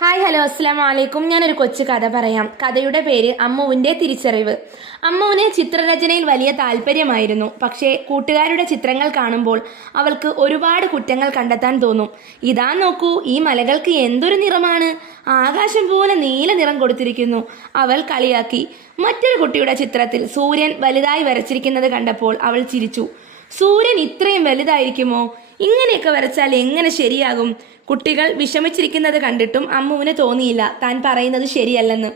Hi hello അസ്സാം വലൈക്കും. ഞാനൊരു കൊച്ചു കഥ പറയാം. കഥയുടെ പേര് അമ്മുവിൻ്റെ തിരിച്ചറിവ്. അമ്മുവിന് ചിത്രരചനയിൽ വലിയ താല്പര്യമായിരുന്നു. പക്ഷേ കൂട്ടുകാരുടെ ചിത്രങ്ങൾ കാണുമ്പോൾ അവൾക്ക് ഒരുപാട് കുറ്റങ്ങൾ കണ്ടെത്താൻ തോന്നും. ഇതാ നോക്കൂ, ഈ മലകൾക്ക് എന്തൊരു നിറമാണ്, ആകാശം പോലെ നീല നിറം കൊടുത്തിരിക്കുന്നു, അവൾ കളിയാക്കി. മറ്റൊരു കുട്ടിയുടെ ചിത്രത്തിൽ സൂര്യൻ വലുതായി വരച്ചിരിക്കുന്നത് കണ്ടപ്പോൾ അവൾ ചിരിച്ചു. സൂര്യൻ ഇത്രയും വലുതായിരിക്കുമോ? ഇങ്ങനെയൊക്കെ വരച്ചാൽ എങ്ങനെ ശരിയാകും? കുട്ടികൾ വിഷമിച്ചിരിക്കുന്നത് കണ്ടിട്ടും അമ്മുവിന് തോന്നിയില്ല താൻ പറയുന്നത് ശരിയല്ലെന്ന്.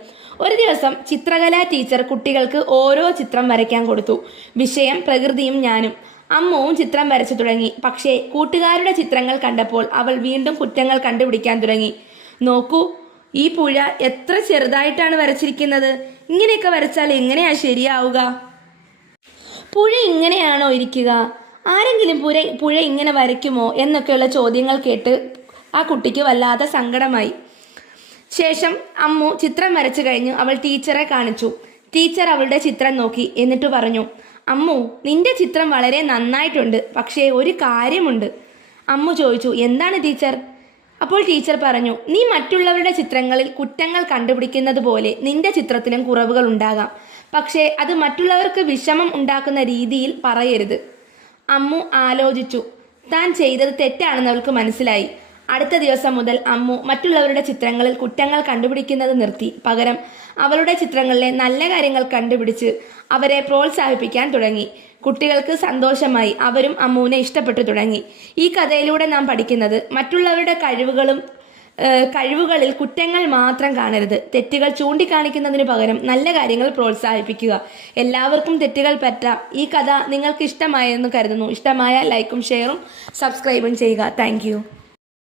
ഒരു ദിവസം ചിത്രകലാ ടീച്ചർ കുട്ടികൾക്ക് ഓരോ ചിത്രം വരയ്ക്കാൻ കൊടുത്തു. വിഷയം പ്രകൃതിയും ഞാനും. അമ്മുവും ചിത്രം വരച്ചു തുടങ്ങി. പക്ഷേ കൂട്ടുകാരുടെ ചിത്രങ്ങൾ കണ്ടപ്പോൾ അവൾ വീണ്ടും കുറ്റങ്ങൾ കണ്ടുപിടിക്കാൻ തുടങ്ങി. നോക്കൂ, ഈ പുഴ എത്ര ചെറുതായിട്ടാണ് വരച്ചിരിക്കുന്നത്, ഇങ്ങനെയൊക്കെ വരച്ചാൽ എങ്ങനെയാ ശരിയാവുക? പുഴ ഇങ്ങനെയാണോ ഇരിക്കുക? ആരെങ്കിലും പുഴ ഇങ്ങനെ വരയ്ക്കുമോ എന്നൊക്കെയുള്ള ചോദ്യങ്ങൾ കേട്ട് ആ കുട്ടിക്ക് വല്ലാതെ സങ്കടമായി. ശേഷം അമ്മു ചിത്രം വരച്ചു കഴിഞ്ഞ് അവൾ ടീച്ചറെ കാണിച്ചു. ടീച്ചർ അവളുടെ ചിത്രം നോക്കി. എന്നിട്ട് പറഞ്ഞു, അമ്മു, നിന്റെ ചിത്രം വളരെ നന്നായിട്ടുണ്ട്, പക്ഷേ ഒരു കാര്യമുണ്ട്. അമ്മു ചോദിച്ചു, എന്താണ് ടീച്ചർ? അപ്പോൾ ടീച്ചർ പറഞ്ഞു, നീ മറ്റുള്ളവരുടെ ചിത്രങ്ങളിൽ കുറ്റങ്ങൾ കണ്ടുപിടിക്കുന്നത് പോലെ നിന്റെ ചിത്രത്തിലും കുറവുകൾ ഉണ്ടാകാം. പക്ഷേ അത് മറ്റുള്ളവർക്ക് വിഷമം ഉണ്ടാക്കുന്ന രീതിയിൽ പറയരുത്. അമ്മു ആലോചിച്ചു. താൻ ചെയ്തത് തെറ്റാണെന്ന് അവൾക്ക് മനസ്സിലായി. അടുത്ത ദിവസം മുതൽ അമ്മു മറ്റുള്ളവരുടെ ചിത്രങ്ങളിൽ കുറ്റങ്ങൾ കണ്ടുപിടിക്കുന്നത് നിർത്തി. പകരം അവളുടെ ചിത്രങ്ങളിലെ നല്ല കാര്യങ്ങൾ കണ്ടുപിടിച്ച് അവരെ പ്രോത്സാഹിപ്പിക്കാൻ തുടങ്ങി. കുട്ടികൾക്ക് സന്തോഷമായി. അവരും അമ്മുവിനെ ഇഷ്ടപ്പെട്ടു തുടങ്ങി. ഈ കഥയിലൂടെ നാം പഠിക്കുന്നത് മറ്റുള്ളവരുടെ കഴിവുകളിൽ കുറ്റങ്ങൾ മാത്രം കാണരുത്. തെറ്റുകൾ ചൂണ്ടിക്കാണിക്കുന്നതിന് പകരം നല്ല കാര്യങ്ങൾ പ്രോത്സാഹിപ്പിക്കുക. എല്ലാവർക്കും തെറ്റുകൾ പറ്റാം. ഈ കഥ നിങ്ങൾക്ക് ഇഷ്ടമായെന്ന് കരുതുന്നു. ഇഷ്ടമായ ലൈക്കും ഷെയറും സബ്സ്ക്രൈബും ചെയ്യുക. താങ്ക്